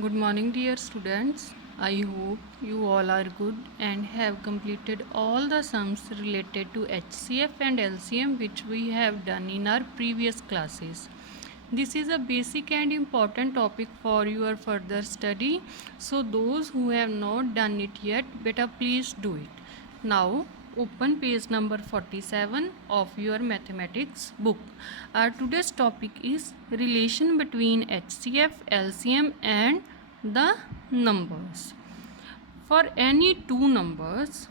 Good morning, dear students. I hope you all are good and have completed all the sums related to HCF and LCM which we have done in our previous classes. This is a basic and important topic for your further study. So, those who have not done it yet, better please do it. Now, open page number 47 of your mathematics book. Our today's topic is relation between HCF, LCM and the numbers. For any two numbers,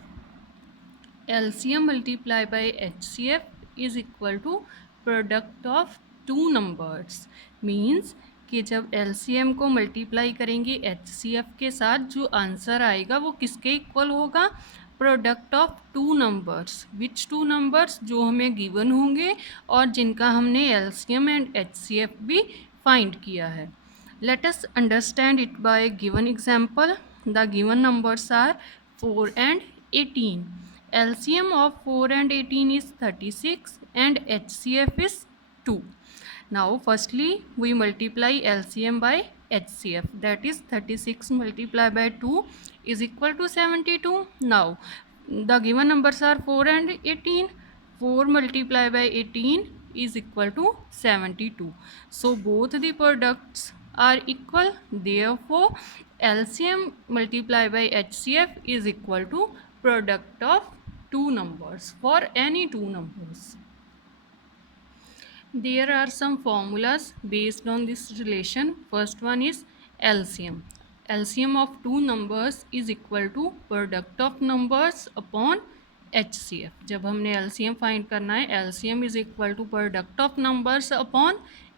LCM multiplied by HCF is equal to product of two numbers. Means कि जब LCM को multiply करेंगे HCF के साथ जो answer आएगा वो किसके इक्वल होगा? Product of two numbers. Which two numbers? जो हमें गिवन होंगे और जिनका हमने LCM एंड HCF भी फाइंड किया है. Let us understand it by given example. The given numbers are 4 and 18. LCM of 4 and 18 is 36 and HCF is 2. Now firstly we multiply LCM by HCF, that is 36 multiplied by 2 is equal to 72. Now the given numbers are 4 and 18. 4 multiplied by 18 is equal to 72. So both the products are equal. Therefore LCM multiplied by HCF is equal to product of two numbers for any two numbers. There are some formulas based on this relation. First one is LCM. LCM of two numbers is equal to product of numbers upon HCF. जब हमने LCM find करना है, LCM is equal to product of numbers upon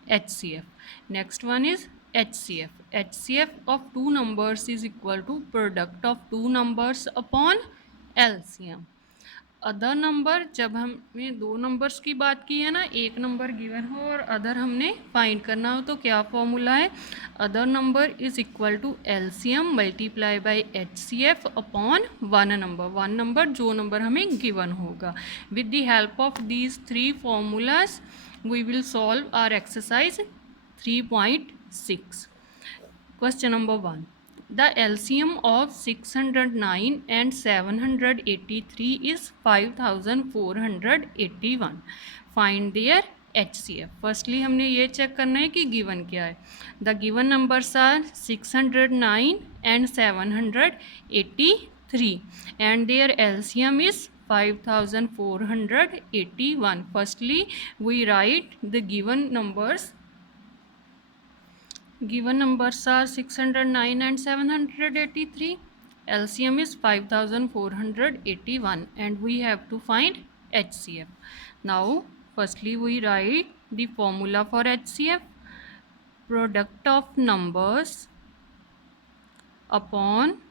HCF. Next one is HCF. HCF of two numbers is equal to product of two numbers upon LCM. Other number, जब हमने दो numbers की बात की है ना, एक नंबर गिवन हो और अदर हमने फाइंड करना हो, तो क्या फॉर्मूला है? Other number is equal to LCM multiply by HCF upon one number जो नंबर हमें गिवन होगा. With the help of these three formulas we will solve our exercise 3.6. Question number 1. The LCM of 609 and 783 is 5481. Find their HCF. Firstly हमने ये check करना है कि given क्या है. The given numbers are 609 and 783 and their LCM is 5481. Firstly we write the given numbers. Given numbers are 609 and 783. LCM is 5481 and we have to find HCF. Now firstly we write the formula for HCF. Product of numbers upon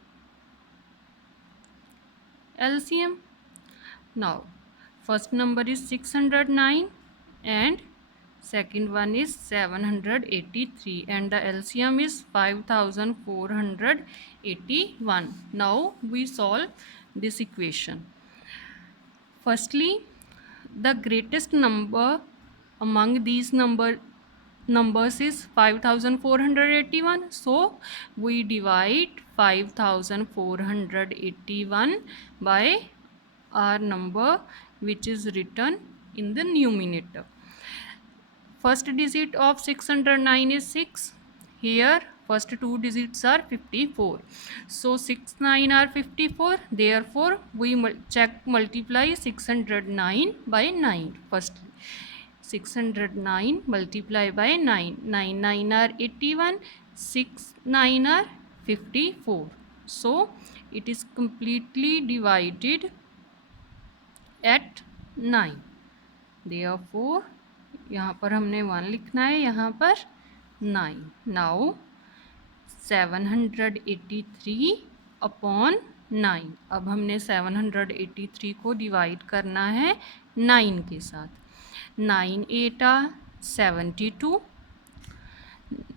LCM. Now first number is 609 and second one is 783 and the LCM is 5481. Now we solve this equation. Firstly the greatest number among these numbers is 5481, so we divide 5481 by our number which is written in the numerator. First digit of 609 is 6. Here first two digits are 54. So 6 9 are 54. Therefore we multiply 609 by 9. First 609 multiply by 9. 9 9 are 81. 6 9 are 54. So it is completely divided at 9. Therefore यहाँ पर हमने 1 लिखना है, यहाँ पर 9. Now 783 upon 9. अब हमने 783 को डिवाइड करना है 9 के साथ. 9 8 are 72.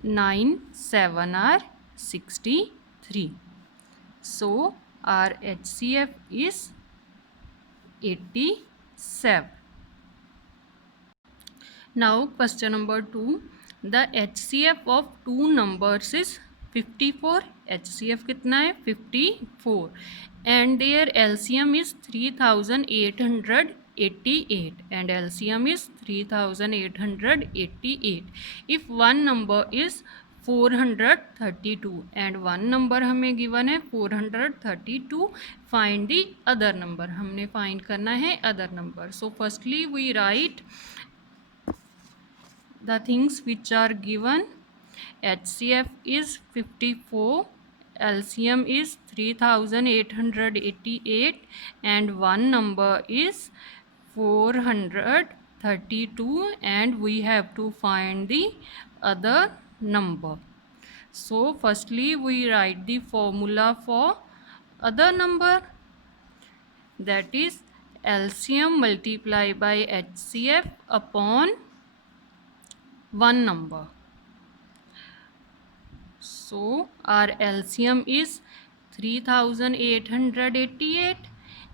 9 7 are 63. So our HCF is 87. Now question number 2. The HCF of two numbers is 54, HCF कितना है 54, and their LCM is 3888, and LCM is 3888. If one number is 432 and one number हमें given है 432, find the other number, हमने find करना है other number. So firstly we write the things which are given. HCF is 54, LCM is 3888, and one number is 432, and we have to find the other number. So firstly we write the formula for other number, that is LCM multiplied by HCF upon one number. So our LCM is 3888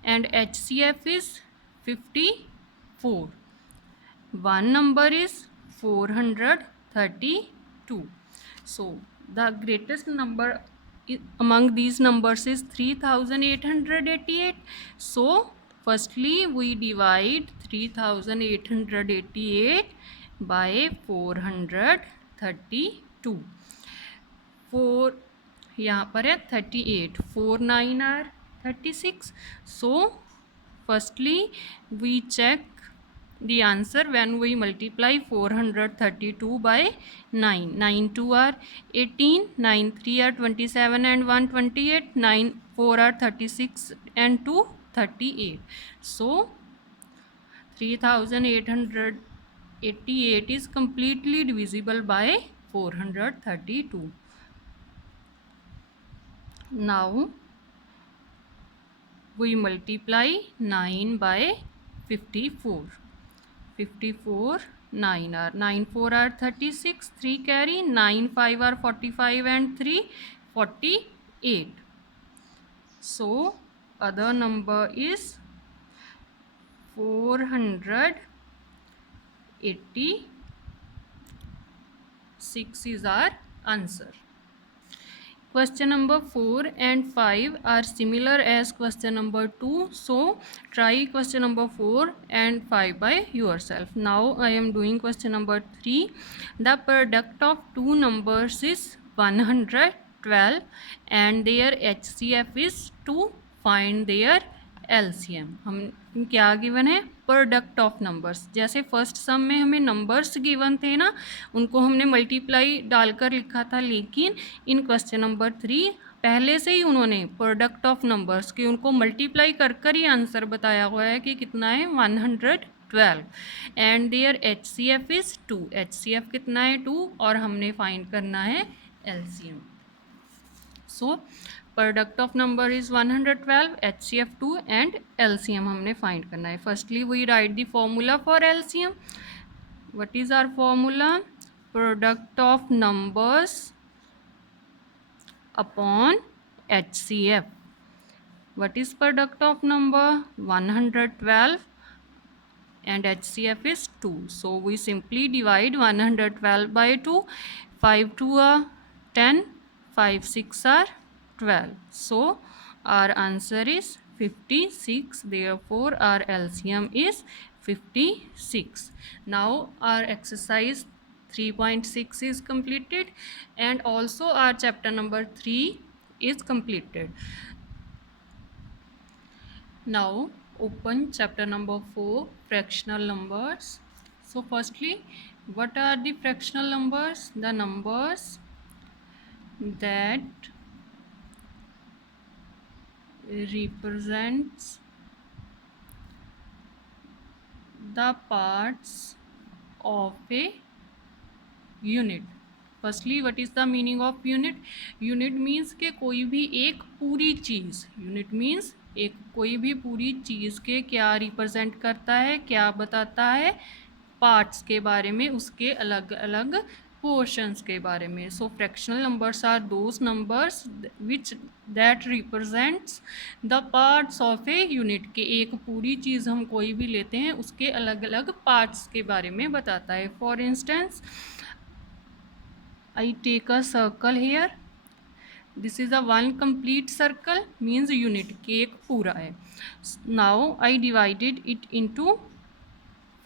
and HCF is 54. One number is 432. So the greatest number among these numbers is 3888. So firstly we divide 3888 by 432. 4 यहाँ पर है 38, 4 9 are 36. So firstly we check the answer when we multiply 432 by 9. 9 2 are 18, 9 3 are 27 and 1 28, 9 4 are 36 and 2 38. So 3888 is completely divisible by 432. Now we multiply 9 by 54. 54 9 are 9 4 are 36, 3 carry, 9 5 are 45 and 3 48. So other number is 486 is our answer. Question number 4 and 5 are similar as question number 2. So try question number 4 and 5 by yourself. Now I am doing question number 3. The product of two numbers is 112 and their HCF is 2. Find their LCM. हम क्या given है product of numbers. जैसे first सम में हमें numbers given थे ना, उनको हमने मल्टीप्लाई डालकर लिखा था, लेकिन इन क्वेश्चन नंबर 3 पहले से ही उन्होंने प्रोडक्ट ऑफ नंबर्स के उनको मल्टीप्लाई कर कर ही आंसर बताया हुआ है कि कितना है 112 एंड देयर HCF इज 2. HCF कितना है 2 और हमने फाइंड करना है LCM. So product of number is 112, HCF 2 and LCM हमने फाइंड करना है. Firstly we write the formula for LCM. What is our formula? Product of numbers upon HCF. What is product of number? 112 and HCF is 2. So we simply divide 112 by 2. 5 2 are 10, 5 6 are 12. So our answer is 56. Therefore our LCM is 56. Now our exercise 3.6 is completed and also our chapter number 3 is completed. Now open chapter number 4, fractional numbers. So firstly, what are the fractional numbers? The numbers that represents the parts of a unit. Firstly what is the meaning of unit? Unit means के कोई भी एक पूरी चीज़. Unit means एक कोई भी पूरी चीज़ के क्या रिप्रेजेंट करता है, क्या बताता है, पार्ट्स के बारे में, उसके अलग अलग पोर्शंस के बारे में. So fractional numbers are those numbers which that represents the parts of a unit. के एक पूरी चीज़ हम कोई भी लेते हैं उसके अलग अलग पार्ट्स के बारे में बताता है. For instance, I take a circle here this is a one complete circle means unit के एक पूरा है. Now I divided it into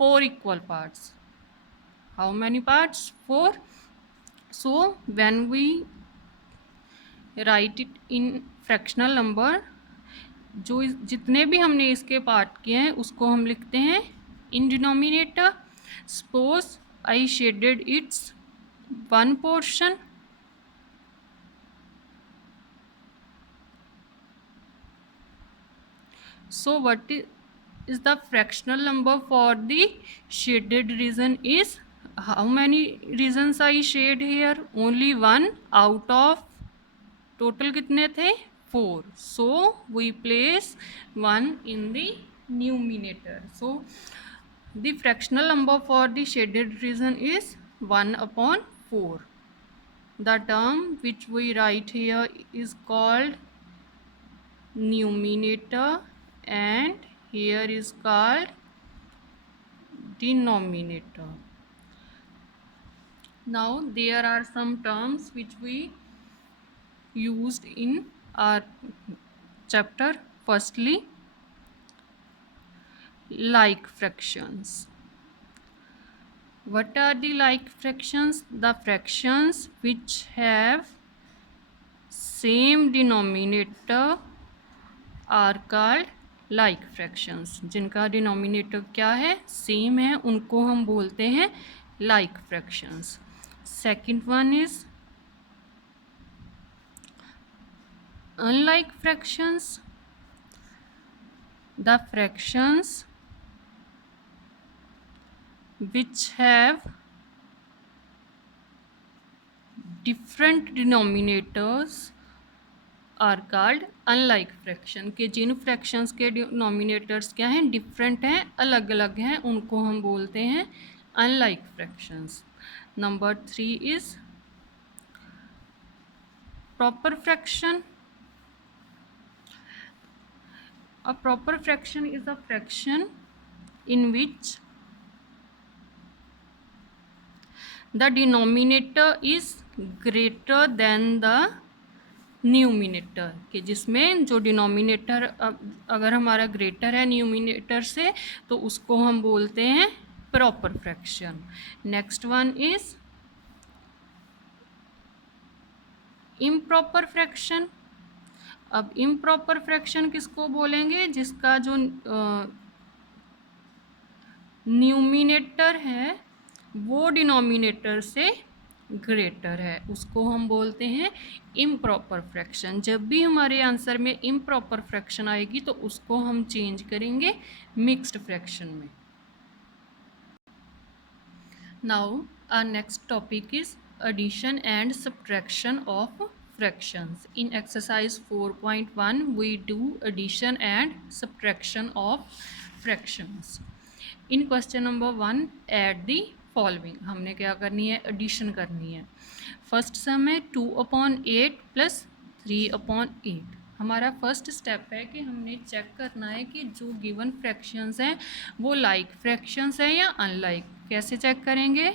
4 equal parts. How many parts? 4. So when we write it in fractional number, जो जितने भी हमने इसके part किए हैं उसको हम लिखते हैं in denominator. Suppose I shaded it's one portion. So what is the fractional number for the shaded region is, how many regions I shade here? Only one out of total कितने थे? 4. So we place 1 in the numerator. So the fractional number for the shaded region is 1 upon 4. The term which we write here is called numerator and here is called denominator. Now there are some terms which we used in our chapter. Firstly, like fractions. What are the like fractions? The fractions which have same denominator are called like fractions. जिनका denominator क्या है? Same है, उनको हम बोलते हैं like fractions. Second one is unlike fractions. The fractions which have different denominators are called unlike fraction. के जिन फ्रैक्शंस के डिनोमिनेटर्स क्या हैं? डिफरेंट हैं, अलग अलग हैं, उनको हम बोलते हैं unlike fractions. Number 3 is proper fraction. A proper fraction is a fraction in which the denominator is greater than the numerator. कि जिसमें जो डिनोमिनेटर अगर हमारा ग्रेटर है न्यूमिनेटर से तो उसको हम बोलते हैं proper fraction. Next one is improper fraction. अब इम्प्रॉपर फ्रैक्शन किसको बोलेंगे? जिसका जो न्यूमिनेटर है वो डिनोमिनेटर से ग्रेटर है, उसको हम बोलते हैं इम्प्रॉपर फ्रैक्शन. जब भी हमारे आंसर में इम्प्रॉपर फ्रैक्शन आएगी तो उसको हम चेंज करेंगे मिक्स्ड फ्रैक्शन में. Now our next topic is addition and subtraction of fractions. In exercise 4.1 we do addition and subtraction of fractions. In question number 1 add the following. हमने क्या करनी है? एडिशन करनी है. फर्स्ट सम है 2/8 प्लस 3/8. हमारा फर्स्ट स्टेप है कि हमने चेक करना है कि जो गिवन फ्रैक्शंस हैं वो लाइक फ्रैक्शंस हैं या अनलाइक. कैसे चेक करेंगे?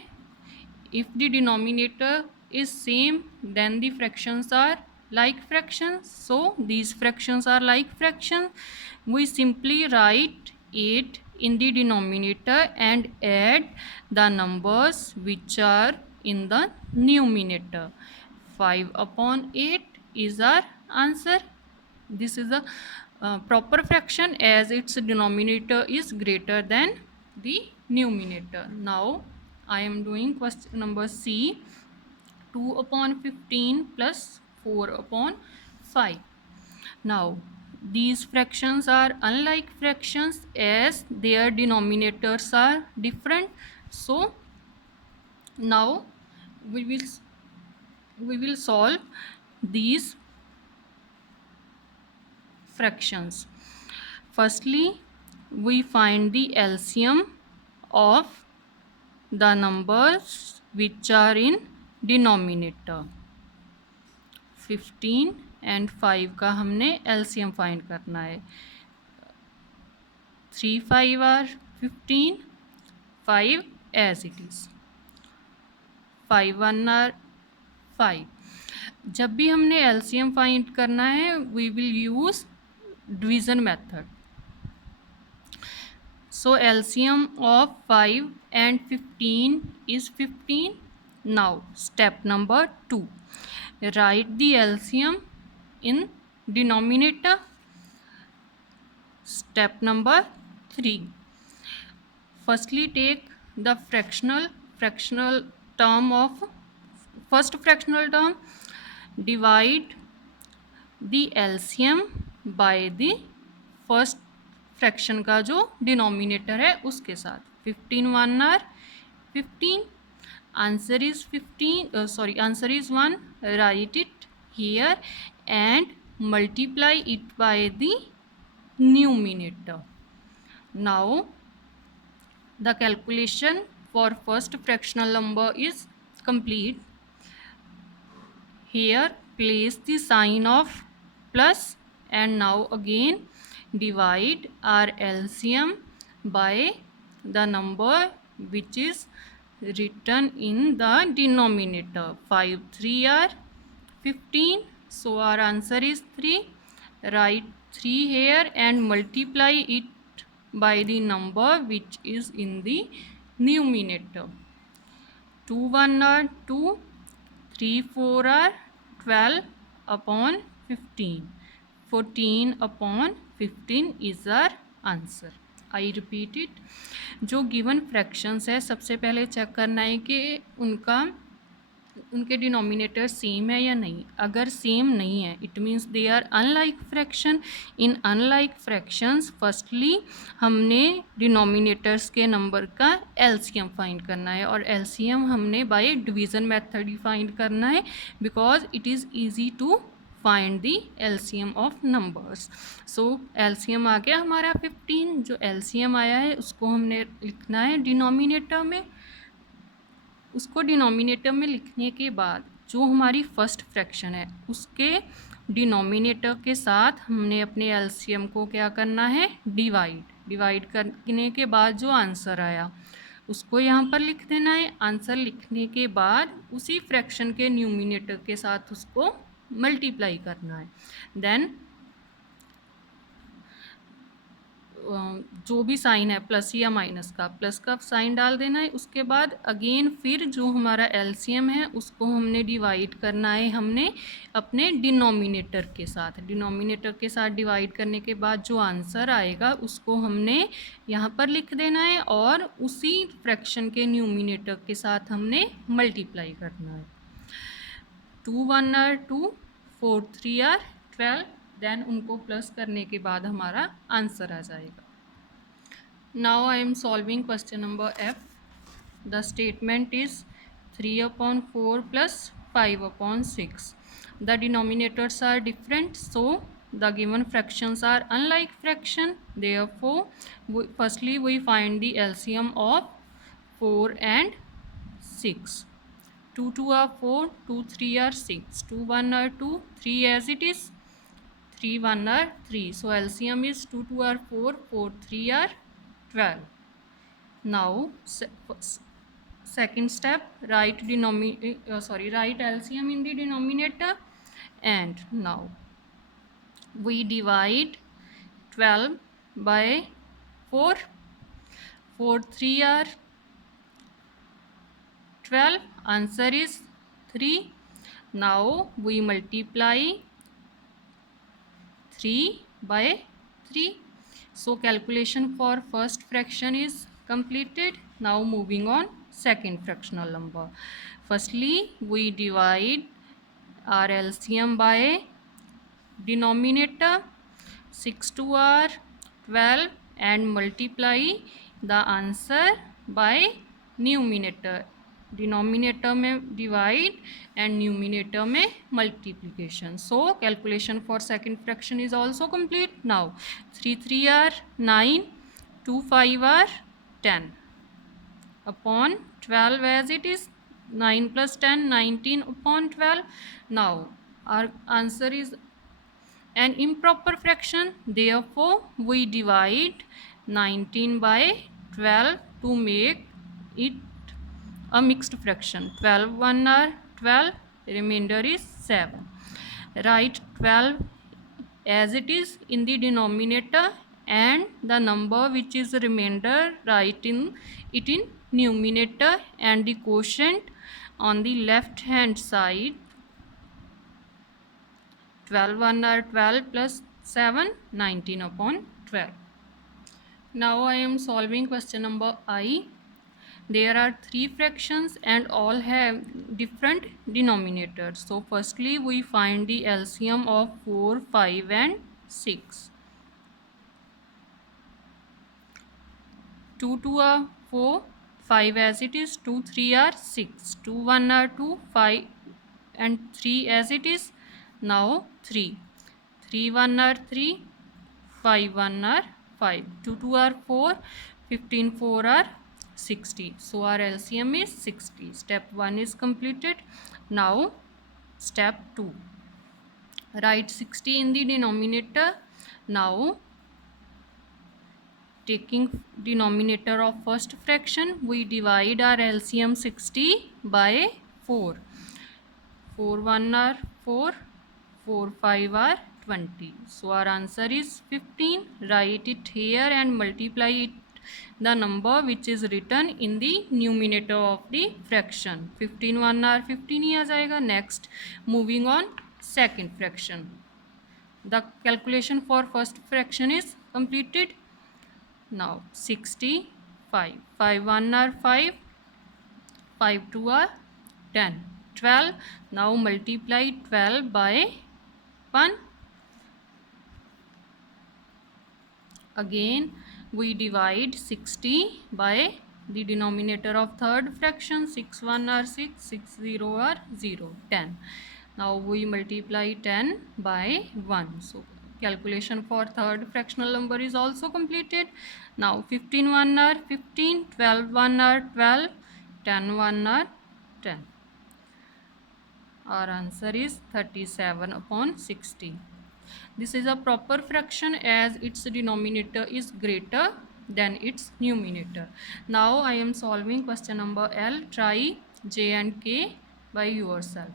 If the denominator is same then the fractions are like fractions, so these fractions are like fractions. We simply write 8 in the denominator and add the numbers which are in the numerator. 5/8 is our answer. This is a proper fraction as its denominator is greater than the numerator. Now I am doing question number C. 2/15 plus 4/5. Now these fractions are unlike fractions as their denominators are different. So now we will solve these fractions. Firstly we find the LCM of the numbers which are in denominator. 15 and 5 का हमने LCM find करना है. 3 5 are 15, 5 as it is, 5 1 are 5. जब भी हमने LCM find करना है we will use division method. So LCM of 5 and 15 is 15. Now step number 2. Write the LCM in denominator. Step number 3. Firstly take the fractional term of first fractional term. Divide the LCM by the first fraction का जो denominator है उसके साथ. 15 1 are 15. Answer is 15. Sorry, answer is 1. Right it here and multiply it by the numerator. Now the calculation for first fractional number is complete. Here place the sign of plus and now again divide our LCM by the number which is written in the denominator. 5 3 are 15, so our answer is 3. Write 3 here and multiply it by the number which is in the numerator. 2 1 are 2, 3 4 are 12 upon 15. 14 upon 15 is our answer. I repeat it. जो given fractions है सबसे पहले check करना है कि उनके denominator same है या नहीं. अगर सेम नहीं है it means they are unlike fraction. In unlike fractions firstly हमने डिनोमिनेटर्स के नंबर का एलसीएम फाइंड करना है और एलसीएम हमने बाय डिवीज़न मेथड ही फाइंड करना है because it is easy to find the LCM of numbers. So LCM आ गया हमारा 15. जो एलसीएम आया है उसको हमने लिखना है डिनोमिनेटर में. उसको डिनोमिनेटर में लिखने के बाद जो हमारी फर्स्ट फ्रैक्शन है उसके डिनोमिनेटर के साथ हमने अपने एलसीएम को क्या करना है, डिवाइड करने के बाद जो आंसर आया उसको यहाँ पर लिख देना है. आंसर लिखने के बाद उसी फ्रैक्शन के न्यूमिनेटर के साथ उसको मल्टीप्लाई करना है. देन जो भी साइन है प्लस या माइनस का, प्लस का साइन डाल देना है. उसके बाद अगेन फिर जो हमारा एलसीएम है उसको हमने डिवाइड करना है हमने अपने डिनोमिनेटर के साथ. डिनोमिनेटर के साथ डिवाइड करने के बाद जो आंसर आएगा उसको हमने यहाँ पर लिख देना है और उसी फ्रैक्शन के न्यूमिनेटर के साथ हमने मल्टीप्लाई करना है. 2 1 आर 2, 4 3 आर 12. देन उनको प्लस करने के बाद हमारा आंसर आ जाएगा. Now I am solving question number F. The statement is 3 upon 4 plus 5 upon 6. The denominators are different, so the given fractions are unlike fraction. Therefore, firstly we find the LCM of 4 and 6. 2 2 are 4, 2 3 are 6, 2 1 are 2, 3 as it is, 3 1 are 3. So LCM is 2 2 are 4, 4 3 are 12. Now second step, write LCM in the denominator, and now we divide 12 by 4. 4 3 are 12. Answer is 3. Now we multiply 3 by 3. So calculation for first fraction is completed. Now moving on second fractional number. Firstly we divide our LCM by denominator. 6 2 are 12 and multiply the answer by numerator. Denominator में divide and numerator में multiplication. So calculation for second fraction is also complete. Now 3 3 are 9, 2 5 are 10 upon 12 as it is. 9 plus 10 19 upon 12. Now our answer is an improper fraction. Therefore we divide 19 by 12 to make it a mixed fraction. 12 1 are 12, remainder is 7. Write 12 as it is in the denominator and the number which is remainder write in it in numerator, and the quotient on the left hand side. 12 1 are 12 plus 7, 19 upon 12. Now I am solving question number I. There are three fractions and all have different denominators. So firstly we find the LCM of 4, 5 and 6. 2 2 are 4, 5 as it is, 2 3 are 6, 2 1 are 2, 5 and 3 as it is. Now 3, 3 1 are 3, 5 1 are 5, 2 2 are 4, 15 4 are 60. So our LCM is 60. Step 1 is completed. Now step 2. Write 60 in the denominator. Now taking denominator of first fraction, we divide our LCM 60 by 4. 4 1 are 4, 4 5 are 20. So our answer is 15. Write it here and multiply it the number which is written in the numerator of the fraction. 15 1 are 15 ही आ जाएगा. Next, moving on second fraction. The calculation for first fraction is completed. Now 65, 5 1 are 5, 5 2 are 10, 12. Now multiply 12 by 1. Again we divide 60 by the denominator of third fraction. 6 1 are 6, 6 0 are 0, 10. Now we multiply 10 by 1. So calculation for third fractional number is also completed. Now 15 1 are 15, 12 1 are 12, 10 1 are 10. Our answer is 37 upon 60. This is a proper fraction as its denominator is greater than its numerator. Now I am solving question number L. Try J and K by yourself.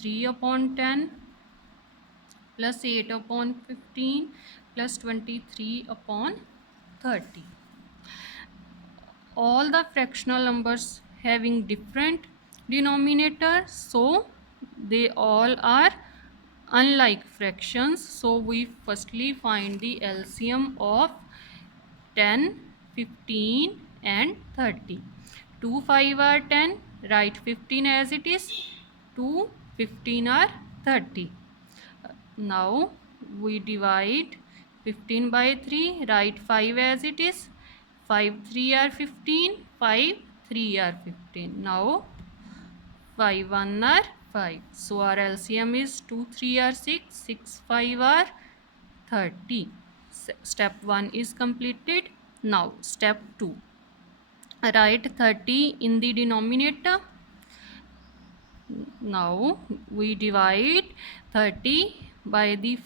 3 upon 10 plus 8 upon 15 plus 23 upon 30. All the fractional numbers having different denominator, so they all are unlike fractions. So we firstly find the LCM of 10, 15 and 30. 2 5 are 10, write 15 as it is. 2 15 are 30. Now we divide 15 by 3, write 5 as it is. 5 3 are 15, 5 3 are 15. Now 5 1 are 5. So our LCM is 2 3 are 6, 6 5 are 30. Step 1 is completed. Now step 2. Write 30 in the denominator. Now we divide 30 by the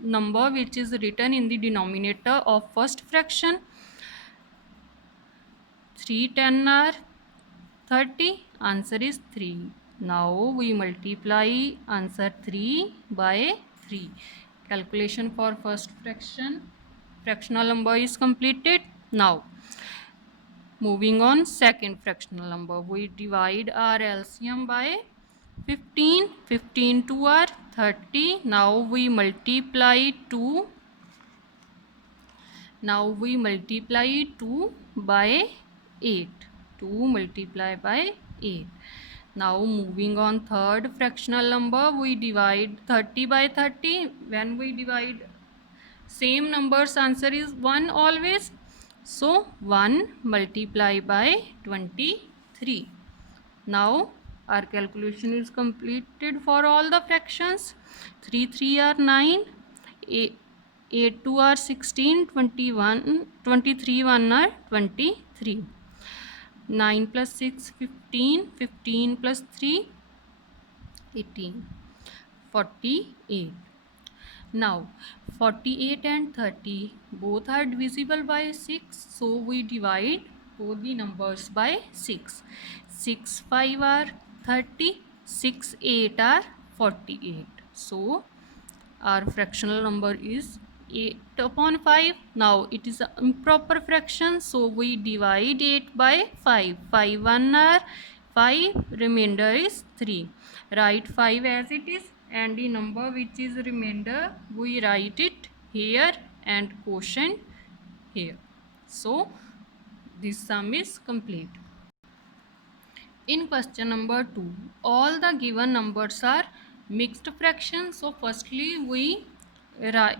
number which is written in the denominator of first fraction. 3 10 are 30. Answer is 3. Now we multiply answer 3 by 3. Calculation for first fractional number is completed. Now moving on second fractional number, we divide our LCM by 15. 15 2 are 30. Now we multiply 2. Now we multiply 2 by 8. 2 multiply by 8. Now moving on third fractional number, we divide 30 by 30. When we divide same numbers, answer is 1 always. So 1 multiply by 23. Now our calculation is completed for all the fractions. 3 3 are 9, 8 2 are 16, 21, 23 1 are 23. 9 plus 6 15, 15 plus 3 18, 48. Now 48 and 30 both are divisible by 6, so we divide both the numbers by 6. 6 5 are 30, 6 8 are 48. So our fractional number is 8 upon 5. Now it is an improper fraction, so we divide 8 by 5. 5 1 are 5, remainder is 3. Write 5 as it is, and the number which is remainder we write it here and quotient here. So this sum is complete. In question number 2, all the given numbers are mixed fractions. So firstly we write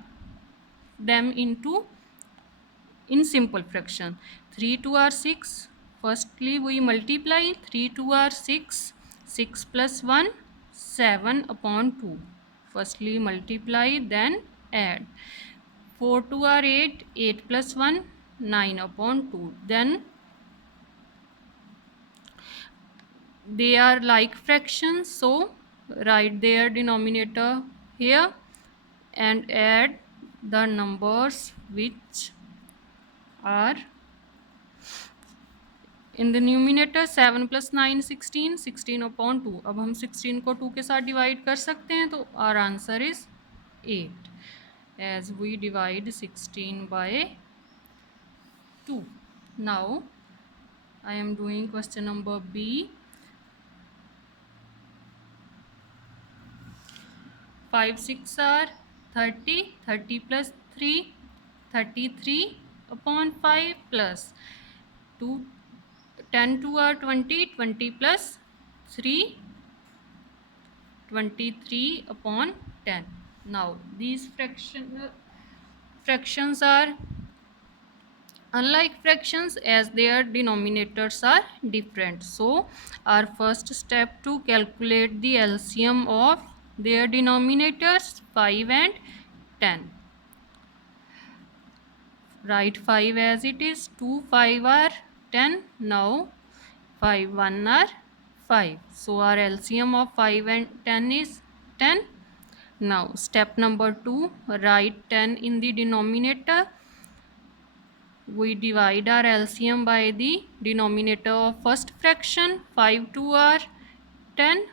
them in simple fraction. 3 2 are 6. Firstly we multiply. 3 2 are 6. 6 plus 1 7 upon 2. Firstly multiply, then add. 4 2 are 8. 8 plus 1 9 upon 2. Then they are like fractions, so write their denominator here and add the numbers which are in the numerator. 7 plus 9 16. 16 upon 2. अब हम 16 को 2 के साथ divide कर सकते हैं, तो our answer is 8 as we divide 16 by 2. Now I am doing question number B. 5 6 are 30. 30 plus 3 33 upon 5 plus 2. 10 2 are 20. 20 plus 3 23 upon 10. Now these fractions are unlike fractions as their denominators are different. So our first step to calculate the LCM of their denominators 5 and 10. Write 5 as it is. 2 5 are 10. Now 5 1 are 5. So our LCM of 5 and 10 is 10. Now step number 2, write 10 in the denominator. We divide our LCM by the denominator of first fraction. 5 2 are 10.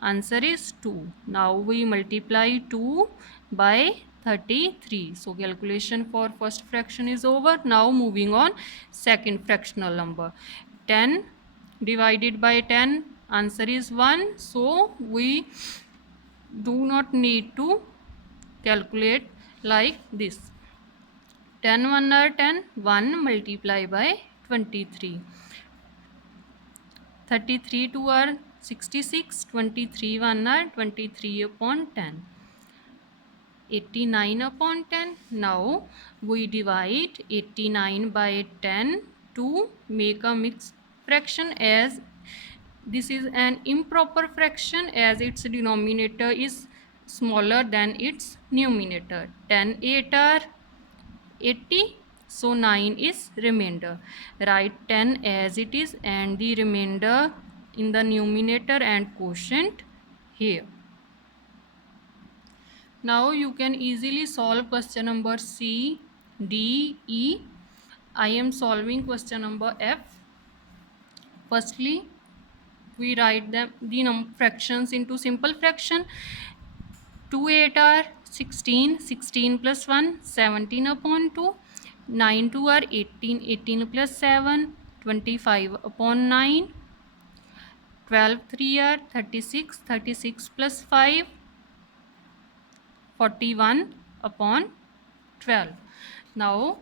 Answer is 2. Now we multiply 2 by 33. So calculation for first fraction is over. Now moving on second fractional number. 10 divided by 10, answer is 1. So we do not need to calculate like this. 10 1 are 10. 1 multiply by 23. 33 2 are 66. 23 1 are 23 upon 10. 89 upon 10. Now we divide 89 by 10 to make a mixed fraction, as this is an improper fraction as its denominator is smaller than its numerator. 10 8 are 80. So 9 is remainder. Write 10 as it is and the remainder in the numerator and quotient here. Now you can easily solve question number C, D, E. I am solving question number F. Firstly, we write the fractions into simple fraction. 2 8 are 16. 16 plus 1 17 upon 2. 9 2 are 18. 18 plus 7 25 upon 9. 12 3 are 36. 36 plus 5 41 upon 12. Now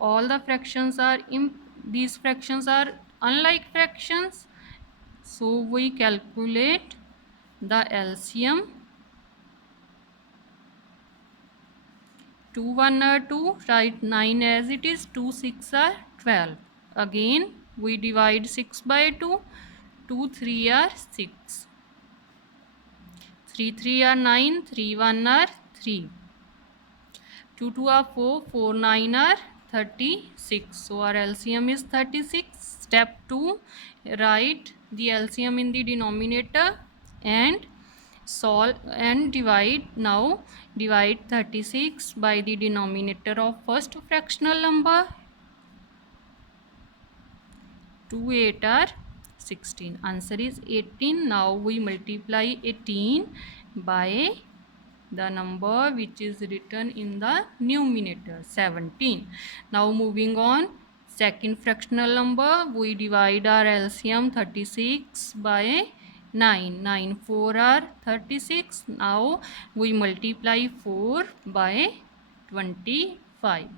all the fractions are these fractions are unlike fractions, so we calculate the LCM. 2 1 are 2. Write 9 as it is. 2 6 are 12. Again we divide 6 by 2. 2 3 are 6. 3 3 are 9. 3 1 are 3. 2 2 are 4. 4 9 are 36. So our LCM is 36. Step 2, write the LCM in the denominator and solve and divide. Now divide 36 by the denominator of first fractional number. 2 8 are 16. Answer is 18. Now we multiply 18 by the number which is written in the numerator, 17. Now moving on, second fractional number, we divide our LCM 36 by 9. 9 4 are 36. Now we multiply 4 by 25.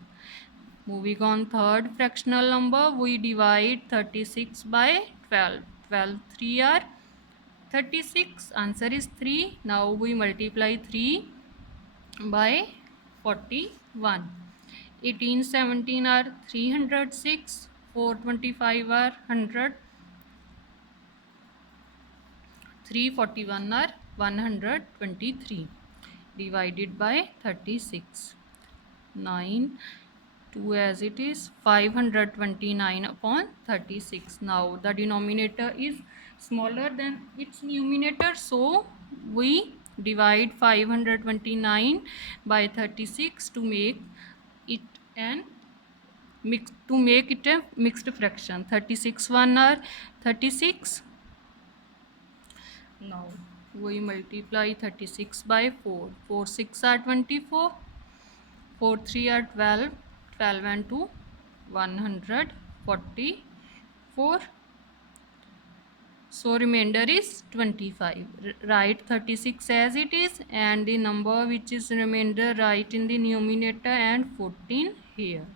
Moving on, third fractional number, we divide 36 by 12. 12 3 are 36. Answer is 3. Now we multiply 3 by 41. 18 17 are 306. 425 are 100. 341 are 123. Divided by 36. 9 2 as it is, 529 upon 36. Now the denominator is smaller than its numerator, so we divide 529 by 36 to make it a mixed fraction. 36 1 are 36. Now we multiply 36 by 4. 4 6 are 24. 4 3 are 12. 12 and 2 144. So remainder is 25. Write 36 as it is, and the number which is remainder write in the numerator and 14 here.